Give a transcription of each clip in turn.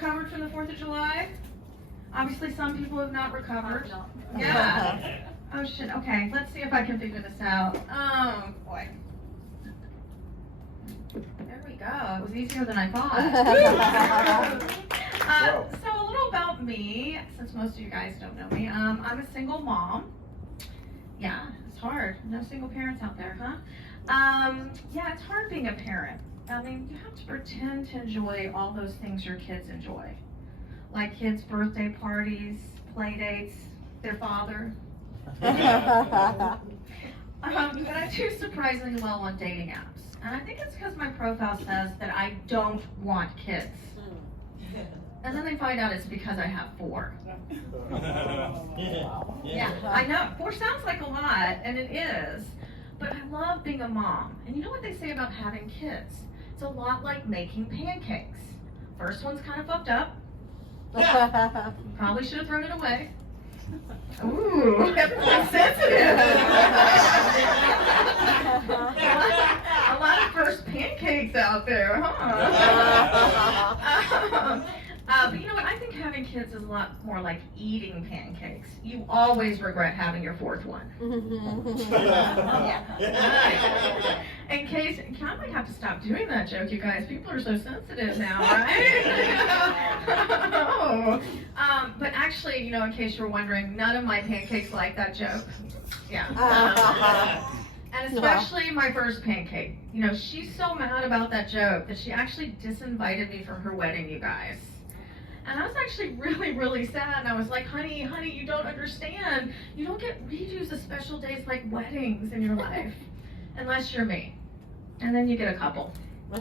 recovered from the 4th of July? Obviously, some people have not recovered. Yeah. Oh shit. Okay, let's see if I can figure this out. Oh boy. There we go. It was easier than I thought. So a little about me, since most of you guys don't know me. I'm a single mom. Yeah, it's hard. No single parents out there, huh? Yeah, it's hard being a parent. I mean, you have to pretend to enjoy all those things your kids enjoy. Like kids' birthday parties, play dates, their father. But I do surprisingly well on dating apps. And I think it's because my profile says that I don't want kids. And then they find out it's because I have 4. Yeah, I know. 4 sounds like a lot, and it is. But I love being a mom. And you know what they say about having kids? It's a lot like making pancakes. First one's kind of fucked up. Probably should have thrown it away. Ooh, everyone's sensitive. A lot of first pancakes out there, huh? But you know what? I think having kids is a lot more like eating pancakes. You always regret having your 4th one. Yeah. In case, I might have to stop doing that joke, you guys. People are so sensitive now, right? Oh. But actually, you know, in case you're wondering, none of my pancakes like that joke. Yeah. And especially my first pancake. You know, she's so mad about that joke that she actually disinvited me from her wedding, you guys. And I was actually really, really sad. And I was like, honey, you don't understand. You don't get redos of special days like weddings in your life. Unless you're me. And then you get a couple.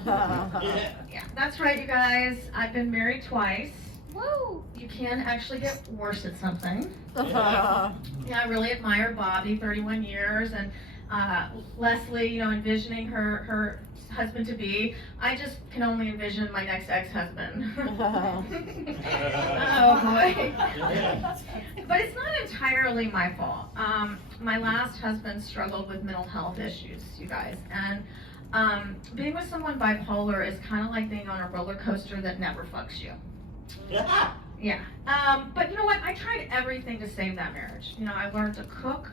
Yeah, that's right, you guys. I've been married twice. Woo! You can actually get worse at something. Yeah, I really admire Bobby, 31 years, and Leslie, you know, envisioning her husband-to-be. I just can only envision my next ex-husband. Oh, boy. But it's not entirely my fault. My last husband struggled with mental health issues, you guys. And being with someone bipolar is kind of like being on a roller coaster that never fucks you. Yeah. But you know what? I tried everything to save that marriage. You know, I learned to cook,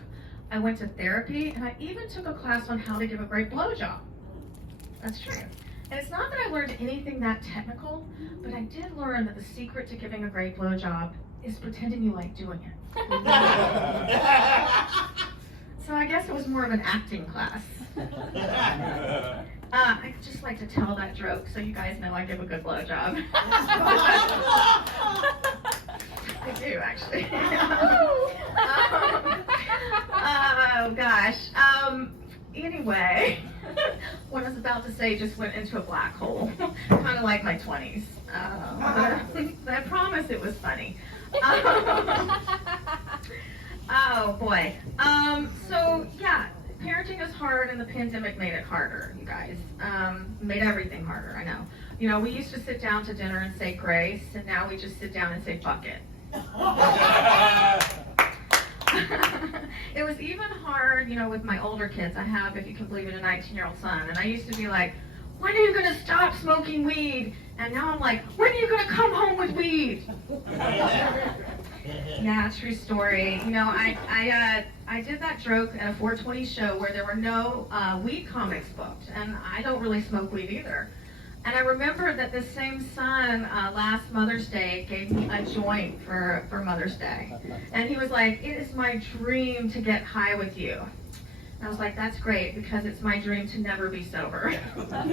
I went to therapy, and I even took a class on how to give a great blowjob. That's true. And it's not that I learned anything that technical, but I did learn that the secret to giving a great blowjob is pretending you like doing it. So I guess it was more of an acting class. I just like to tell that joke so you guys know I give a good blowjob. I do, actually. Oh, gosh. Anyway, what I was about to say just went into a black hole, kind of like my 20s. I promise it was funny. Oh, boy. So, yeah. Parenting is hard, and the pandemic made it harder, you guys. Made everything harder, I know. You know, we used to sit down to dinner and say grace, and now we just sit down and say fuck it. It was even hard, you know, with my older kids. I have, if you can believe it, a 19-year-old son, and I used to be like, when are you going to stop smoking weed? And now I'm like, when are you going to come home with weed? Yeah, true story. You know, I did that joke at a 420 show where there were no weed comics booked, and I don't really smoke weed either. And I remember that this same son last Mother's Day gave me a joint for Mother's Day. And he was like, it is my dream to get high with you. And I was like, that's great, because it's my dream to never be sober. But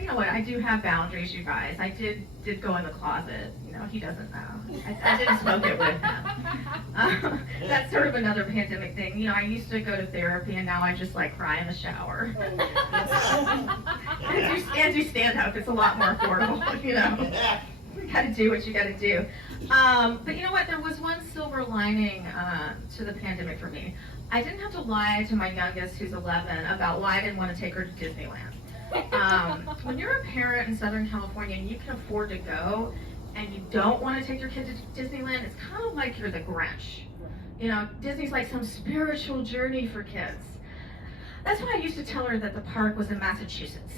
you know what, I do have boundaries, you guys. I did go in the closet. You know, he doesn't know. I didn't smoke it with him. That's sort of another pandemic thing. You know, I used to go to therapy, and now I just like cry in the shower. As you stand up, it's a lot more affordable, you know. You gotta do what you gotta do. But you know what, there was one silver lining to the pandemic for me. I didn't have to lie to my youngest, who's 11, about why I didn't want to take her to Disneyland. When you're a parent in Southern California and you can afford to go, and you don't want to take your kid to Disneyland, it's kind of like you're the Grinch. You know, Disney's like some spiritual journey for kids. That's why I used to tell her that the park was in Massachusetts.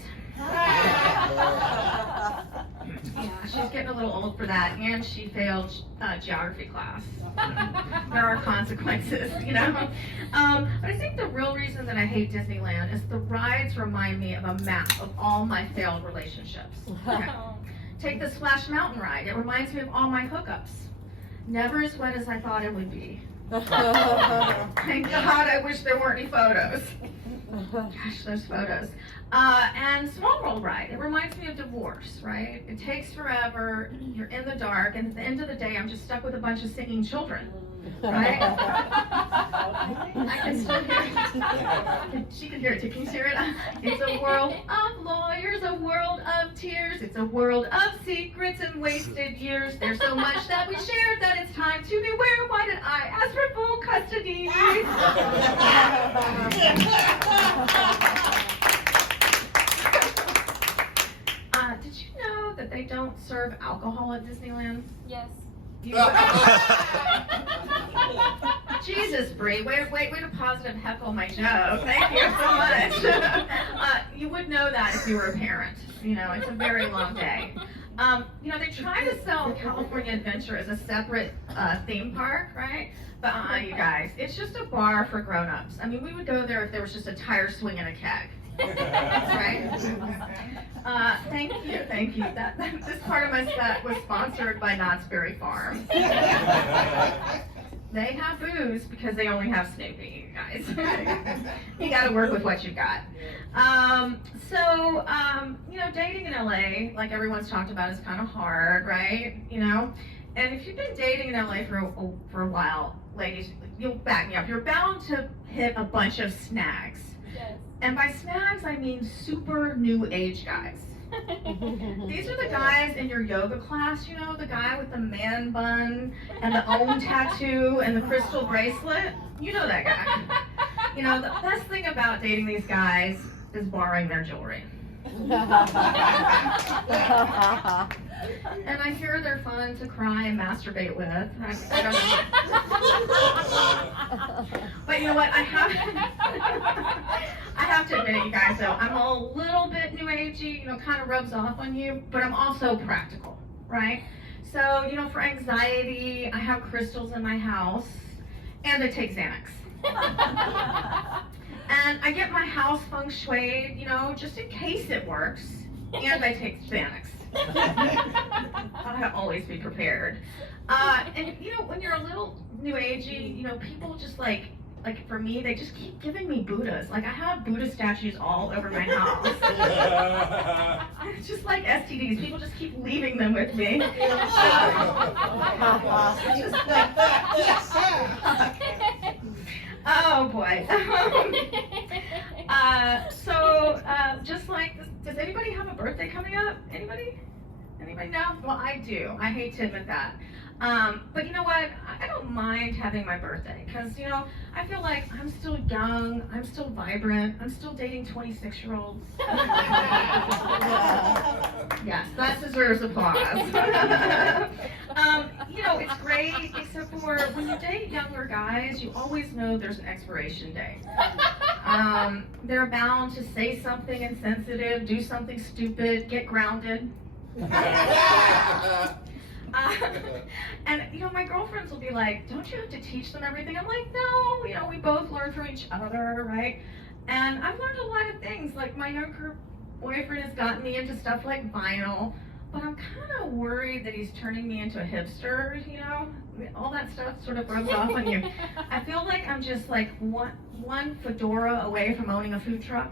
Yeah, she's getting a little old for that, and she failed geography class. There are consequences, you know. But I think the real reason that I hate Disneyland is the rides remind me of a map of all my failed relationships. Okay. Take the Splash Mountain ride. It reminds me of all my hookups. Never as wet as I thought it would be. Thank God I wish there weren't any photos. Gosh, those photos. And Small World ride. It reminds me of divorce, right? It takes forever. You're in the dark, and at the end of the day, I'm just stuck with a bunch of singing children, right? I can still hear it. She can hear it too. Can you hear it? It's a world of lawyers, a world of tears. It's a world of secrets and wasted years. There's so much that we share that it's time to beware. Why did I ask for full custody? Did you know that they don't serve alcohol at Disneyland? Yes. Jesus, Bree, way to positive heckle my joke. Thank you so much. You would know that if you were a parent. You know, it's a very long day. You know, they try to sell California Adventure as a separate theme park, right? But you guys, it's just a bar for grown-ups. I mean, we would go there if there was just a tire swing and a keg. Right? Thank you. This part of my set was sponsored by Knott's Berry Farm. They have booze because they only have Snoopy, you guys. You gotta work with what you got. You know, dating in LA, like everyone's talked about, is kind of hard, right? You know? And if you've been dating in LA for a while, ladies, you'll back me up. You're bound to hit a bunch of snags. Yes. And by snags, I mean super new age guys. These are the guys in your yoga class, you know, the guy with the man bun and the Om tattoo and the crystal bracelet. You know that guy. You know, the best thing about dating these guys is borrowing their jewelry. And I hear they're fun to cry and masturbate with. I don't know. But you know what? I have to admit it, you guys, though. I'm a little bit new agey, you know, kind of rubs off on you, but I'm also practical, right? So, you know, for anxiety, I have crystals in my house, and I take Xanax. And I get my house feng shuied, you know, just in case it works, and I take Xanax. I'll always be prepared. And you know, when you're a little new agey, you know, people just like for me, they just keep giving me Buddhas. Like I have Buddha statues all over my house. It's just like STDs. People just keep leaving them with me. Oh boy. Just like, does anybody have a birthday coming up? Anybody? Anybody know? Well, I do. I hate to admit that. But you know what? I don't mind having my birthday because, you know, I feel like I'm still young, I'm still vibrant, I'm still dating 26-year-olds. Yes, that deserves applause. You know, it's great, except for when you date younger guys, you always know there's an expiration date. They're bound to say something insensitive, do something stupid, get grounded. And you know, my girlfriends will be like, don't you have to teach them everything? I'm like, no, you know, we both learn from each other, right? And I've learned a lot of things. Like my younger boyfriend has gotten me into stuff like vinyl, but I'm kind of worried that he's turning me into a hipster, you know? All that stuff sort of rubs off on you. I feel like I'm just like one fedora away from owning a food truck.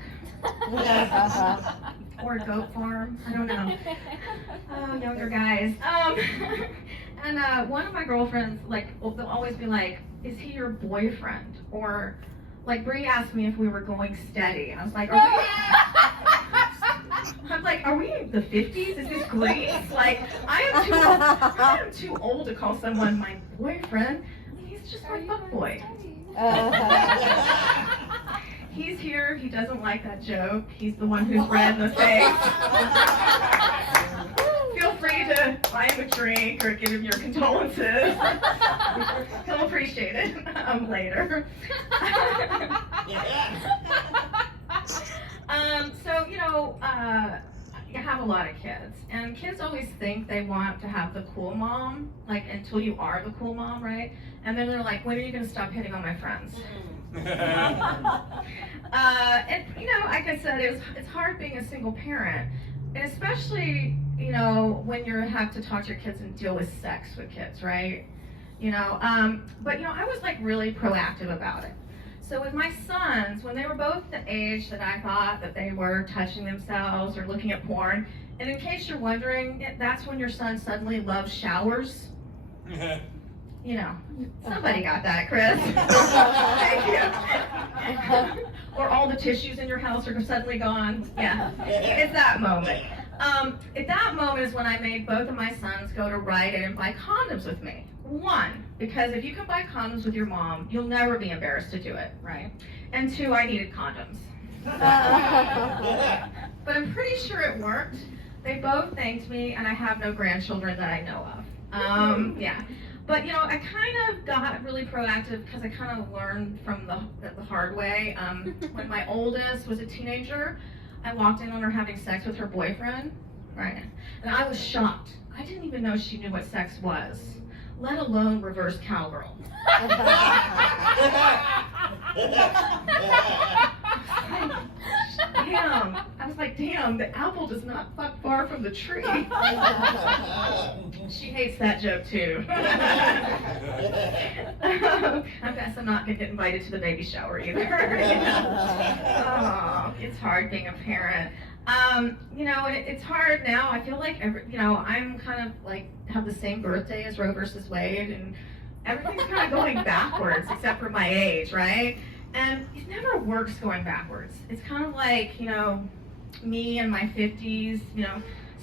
Or a goat farm. I don't know. Oh, younger guys. And one of my girlfriends, like, they'll always be like, is he your boyfriend? Or, like, Bree asked me if we were going steady. I was like, are we in the 50s? Is this Greece? Like, I am too old to call someone my boyfriend. He's just my fuckboy. He's here, he doesn't like that joke. He's the one who's red in the face. Feel free to buy him a drink or give him your condolences. He'll appreciate it later. So, you have a lot of kids, and kids always think they want to have the cool mom, like until you are the cool mom, right? And then they're like, when are you going to stop hitting on my friends? And like I said, it's hard being a single parent, and especially when you have to talk to your kids and deal with sex with kids, right? But I was like really proactive about it. So with my sons, when they were both the age that I thought that they were touching themselves or looking at porn, and in case you're wondering, that's when your son suddenly loves showers. Somebody got that, Chris. Thank you. Or all the tissues in your house are suddenly gone. Yeah, it's that moment. At that moment is when I made both of my sons go to Rite Aid and buy condoms with me. One, because if you can buy condoms with your mom, you'll never be embarrassed to do it, right? And two, I needed condoms. But I'm pretty sure it worked. They both thanked me, and I have no grandchildren that I know of. Yeah. But I kind of got really proactive because I kind of learned from the hard way. When my oldest was a teenager, I walked in on her having sex with her boyfriend, right? And I was shocked. I didn't even know she knew what sex was, let alone reverse cowgirl. Damn. I was like, damn, the apple does not fall far from the tree. She hates that joke too. I guess I'm not going to get invited to the baby shower either. Oh, it's hard being a parent. It's hard now. I feel like I'm kind of like have the same birthday as Roe versus Wade, and everything's kind of going backwards except for my age, right? And it never works going backwards. It's kind of like, me in my 50s,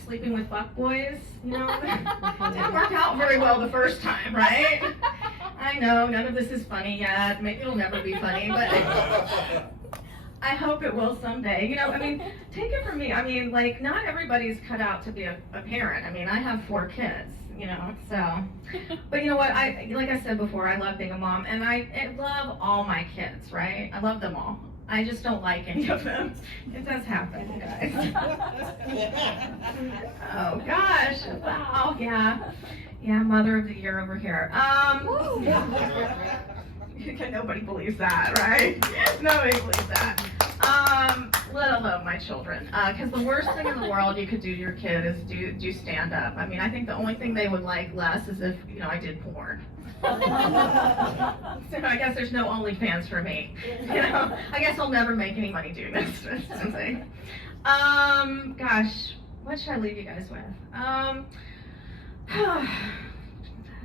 sleeping with fuckboys, it didn't work out very well the first time, right? I know, none of this is funny yet. Maybe it'll never be funny, but I hope it will someday. Take it from me. Not everybody's cut out to be a parent. I have 4 kids. So, but you know what, like I said before, I love being a mom, and I love all my kids, right? I love them all. I just don't like any of them. It does happen, guys. Oh gosh, wow, yeah, mother of the year over here. Nobody believes that, right? Nobody believes that. Let alone my children. Because the worst thing in the world you could do to your kid is do stand up. I think the only thing they would like less is if, I did porn. So I guess there's no OnlyFans for me. I guess I'll never make any money doing this. Gosh, what should I leave you guys with? I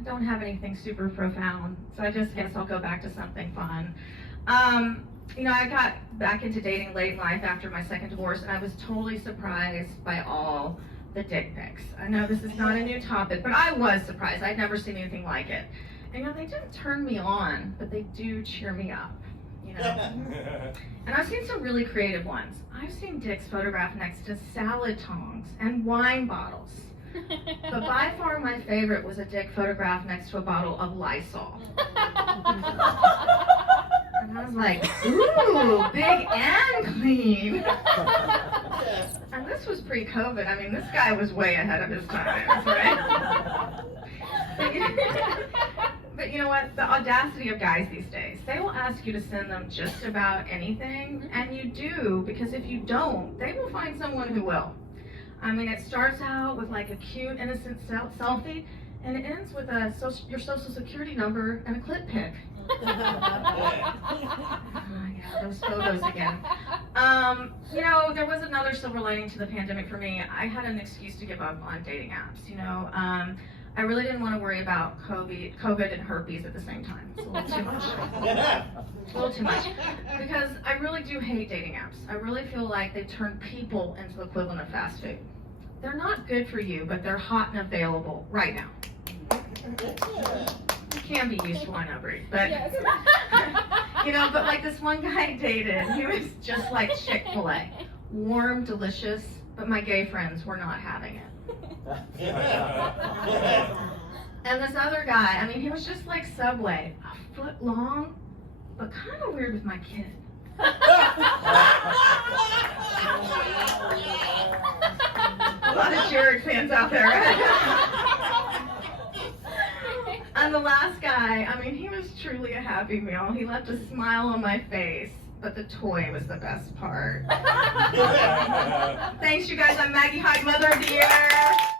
don't have anything super profound, so I just guess I'll go back to something fun. I got back into dating late in life after my second divorce, and I was totally surprised by all the dick pics. I know this is not a new topic, but I was surprised. I'd never seen anything like it. And they didn't turn me on, but they do cheer me up, And I've seen some really creative ones. I've seen dicks photographed next to salad tongs and wine bottles. But by far my favorite was a dick photographed next to a bottle of Lysol. And I was like, ooh, big and clean. And this was pre-COVID. This guy was way ahead of his time, right? But you know what? The audacity of guys these days. They will ask you to send them just about anything, and you do, because if you don't, they will find someone who will. It starts out with like a cute, innocent selfie, and it ends with your social security number and a clip pic. Those photos again. There was another silver lining to the pandemic for me. I had an excuse to give up on dating apps. I really didn't want to worry about COVID and herpes at the same time. It's a little too much. A little too much. Because I really do hate dating apps. I really feel like they've turned people into the equivalent of fast food. They're not good for you, but they're hot and available right now. Can be useful, I know, Brie, but but like this one guy I dated, he was just like Chick-fil-A, warm, delicious, but my gay friends were not having it. And this other guy, he was just like Subway, a foot long, but kind of weird with my kid. cheering fans out there. And the last guy, I mean, he was truly a happy meal. He left a smile on my face, but the toy was the best part. Thanks, you guys. I'm Maggie Hyde, Mother of the Year.